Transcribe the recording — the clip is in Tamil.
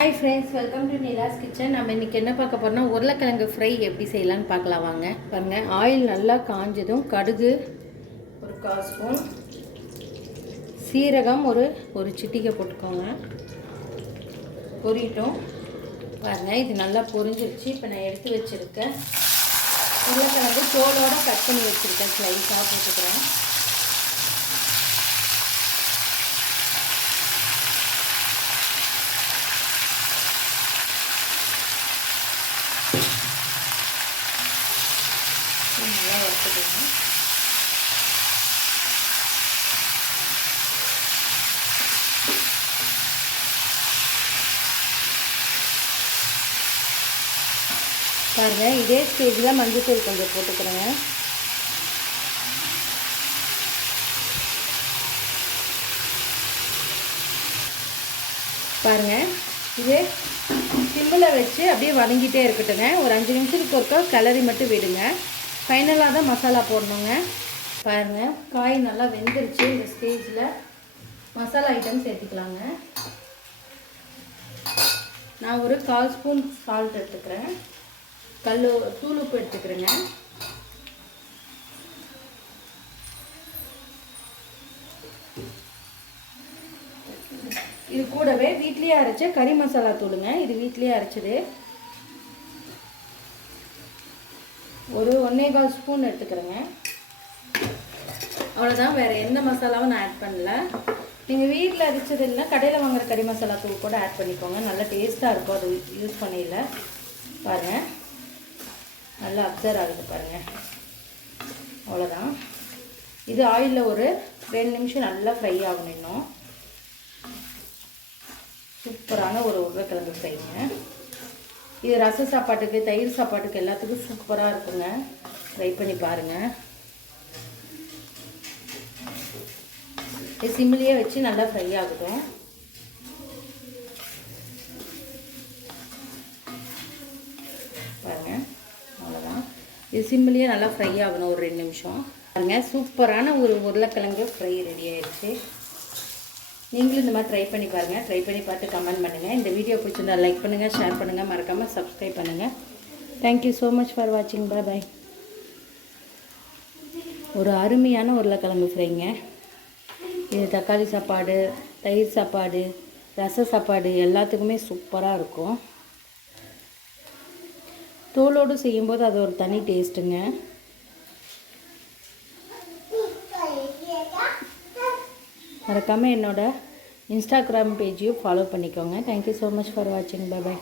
Hi friends welcome to Nila's kitchen நம்ம இன்றைக்கி என்ன பார்க்க போகிறோம்னா உருளைக்கிழங்கு ஃப்ரை எப்படி செய்யலான்னு பார்க்கலாம் வாங்க. பாருங்கள் ஆயில் நல்லா காஞ்சதும் கடுகு ஒரு கால் ஸ்பூன் சீரகம் ஒரு ஒரு சிட்டிகை போட்டுக்கோங்க. பொரியட்டும். பாருங்கள் இது நல்லா பொரிஞ்சிருச்சு. இப்போ நான் எடுத்து வச்சுருக்கேன் உருளைக்கிழங்கு தோலோடு கட் பண்ணி வச்சுருக்கேன் ஸ்லைஸாக போட்டுக்கிறேன். நல்லா வறுத்துக்கோங்க. பாருங்கள் இதே ஸ்டேஜில் மஞ்சத்தூள் கொஞ்சம் போட்டுக்கிறேங்க. பாருங்கள் இது சிம்மில் வச்சு அப்படியே வதங்கிட்டே இருக்கட்டுங்க. ஒரு அஞ்சு நிமிஷத்துக்கு ஒருக்கா கிளறி மட்டும் விடுங்க. ஃபைனலாக தான் மசாலா போடணுங்க. பாருங்கள் காய் நல்லா வெந்துருச்சு இந்த ஸ்டேஜில் மசாலா ஐட்டம் சேர்த்துக்கலாங்க. நான் ஒரு கால் ஸ்பூன் சால்ட் எடுத்துக்கிறேன். கல் தூள் உப்பு எடுத்துக்கிறேங்க. இது கூடவே வீட்லேயே அரைச்ச கறி மசாலா தூளுங்க. இது வீட்லேயே அரைச்சது. ஒரு ஒன்றே கால் ஸ்பூன் எடுத்துக்கிறேங்க. அவ்வளோதான் வேறு எந்த மசாலாவும் நான் ஆட் பண்ணல. நீங்கள் வீட்டில் அரிச்சது இல்லை கடையில் வாங்குற கறி மசாலா தூள் கூட ஆட் பண்ணிக்கோங்க. நல்லா டேஸ்ட்டாக இருக்கும். அது யூஸ் பண்ணையில். பாருங்கள் நல்லா அப்சர்வ் ஆகுது பாருங்கள் அவ்வளோதான் இது ஆயிலில் ஒரு ரெண்டு நிமிஷம் நல்லா ஃப்ரை ஆகணும் இன்னும். சூப்பரான ஒரு உருளைக்கிழங்கு ஃப்ரைங்க இது ரச சாப்பாட்டுக்கு தயிர் சாப்பாட்டுக்கு எல்லாத்துக்கும் சூப்பராக இருக்குங்க. ட்ரை பண்ணி பாருங்கள் இது சிம்மிலேயே வச்சு நல்லா ஃப்ரை ஆகட்டும். பாருங்கள் அவ்வளோதான் இது சிம்மிலேயே நல்லா ஃப்ரை ஆகணும் ஒரு ரெண்டு நிமிஷம். பாருங்கள் சூப்பரான ஒரு உருளைக்கிழங்கு ஃப்ரை ரெடி ஆயிடுச்சு. நீங்களும் இந்த மாதிரி ட்ரை பண்ணி பாருங்கள் ட்ரை பண்ணி பார்த்து கமெண்ட் பண்ணுங்கள் இந்த வீடியோ பிடிச்சிருந்தா லைக் பண்ணுங்கள் ஷேர் பண்ணுங்கள் மறக்காமல் சப்ஸ்கிரைப் பண்ணுங்கள் தேங்க்யூ ஸோ மச் ஃபார் வாட்சிங் பாய் பாய் ஒரு அருமையான உருளைக்கிழங்கு ஃப்ரைங்க இது தக்காளி சாப்பாடு தயிர் சாப்பாடு ரச சாப்பாடு எல்லாத்துக்குமே சூப்பராக இருக்கும். தோலோடு செய்யும்போது அது ஒரு தனி டேஸ்ட்டுங்க மறக்காமல் என்னோடய இன்ஸ்டாகிராம் பேஜையும் ஃபாலோ பண்ணிக்கோங்க. Thank you so much for வாட்சிங் பை பாய்